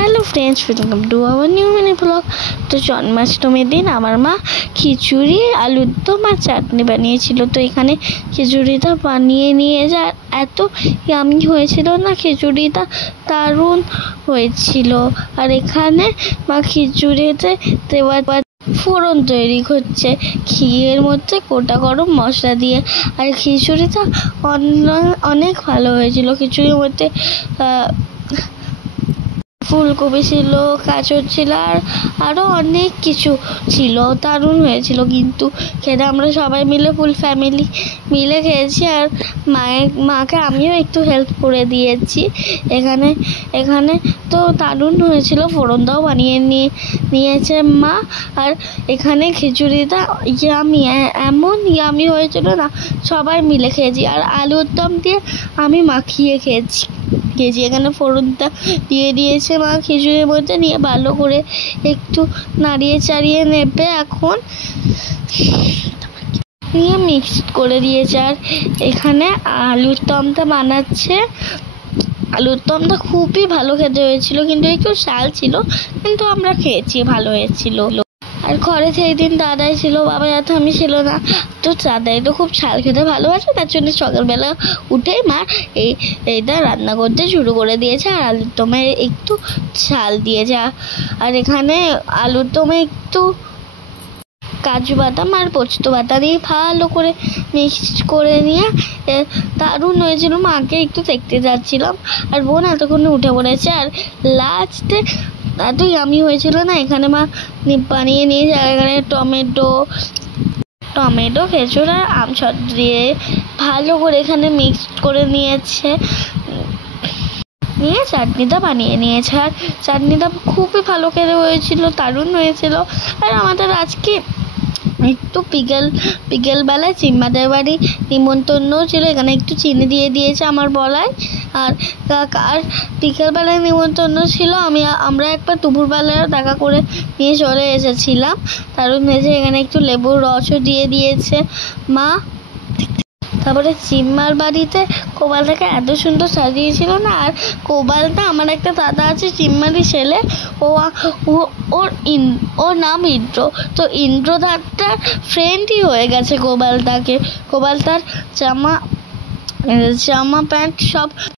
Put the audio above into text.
Hello friends, welcome to our new mini blog. তো জন্মাষ্টমীর দিন আমার মা খিচুড়ি, আলুর দম আর চাটনি বানিয়েছিল। তো এখানে খিচুড়িটা বানিয়ে নিয়ে যা এত ইয়ামি হয়েছিল না, খিচুড়িটা দারুণ হয়েছিল। আর এখানে মা খিচুড়িতে দেওয়ার ফোড়ন তৈরি করছে ঘিয়ের মধ্যে গোটা গরম মশলা দিয়ে। আর খিচুড়িটা অনেক ভালো হয়েছিল। খিচুড়ির মধ্যে ফুলকপি ছিল, গাজর ছিল, আর আরও অনেক কিছু ছিল, দারুণ হয়েছিল। কিন্তু খেতে আমরা সবাই মিলে ফুল ফ্যামিলি মিলে খেয়েছি। আর মাকে আমিও একটু হেল্প করে দিয়েছি এখানে তো দারুণ হয়েছিল। ফোড়নটাও বানিয়ে নিয়েছে মা। আর এখানে খিচুড়িটা এমন ইয়ামি হয়েছিল না, সবাই মিলে খেয়েছি। আর আলুর দম দিয়ে আমি মাখিয়ে খেয়েছি। এখানে ফোড়নটা দিয়ে দিয়েছে মা খিচুড়ির মধ্যে, নিয়ে ভালো করে একটু নাড়িয়ে চাড়িয়ে নেবে এখন, নিয়ে মিক্সড করে দিয়েছে। আর এখানে আলুর দমটা বানাচ্ছে। আলুর দমটা খুবই ভালো খেতে হয়েছিল, কিন্তু একটু ঝাল ছিল, কিন্তু আমরা খেয়েছি, ভালো হয়েছিল। আর ঘরে সেই দিন দাদাই ছিল, বাবা যাতে আমি ছিল না। তো দাদাই তো খুব ঝাল খেতে ভালোবাসে, তার জন্য সকালবেলা উঠেই মা এইটা রান্না করতে শুরু করে দিয়েছে। আর আলুর দমে একটু ঝাল দিয়েছে। আর এখানে আলুর দমে একটু কাজু বাদাম আর পোস্ত বাটা দিয়ে ভালো করে মিক্সড করে নিয়ে দারুণ হয়েছিল। মাকে একটু দেখতে যাচ্ছিলাম, আর বোন এতক্ষণে উঠে পড়েছে। আর লাস্টে এত ইয়ামি হয়েছিল না, এখানে মা বানিয়ে নিয়েছে। আর এখানে টমেটো খেজুর আর আমসত্ব দিয়ে ভালো করে এখানে মিক্সড করে নিয়ে চাটনিটা বানিয়ে নিয়েছে। আর চাটনিটা খুবই ভালো খেতে হয়েছিল, দারুণ হয়েছিল। আর আমাদের আজকে একটু বিকেলবেলায় চিম্মাদের বাড়ি নিমন্ত্রণও ছিল, এখানে একটু চিনি দিয়ে দিয়েছে আমার বলায়। আর বিকেলবেলায় নিমন্ত্রণ ছিল, আমরা একবার দুপুরবেলায় দেখা করে নিয়ে চলে এসেছিলাম। দারুণ হয়েছে। এখানে একটু লেবুর রসও দিয়ে দিয়েছে মা। তারপরে চিম্মার বাড়িতে কোবালটাকে এত সুন্দর সাজিয়েছিল না। আর কোবালটা, আমার একটা দাদা আছে চিম্মারই ছেলে, ওর নাম ইন্দ্র। তো ইন্দ্র দাদার ফ্রেন্ডই হয়ে গেছে কোবালটার জামা প্যান্ট সব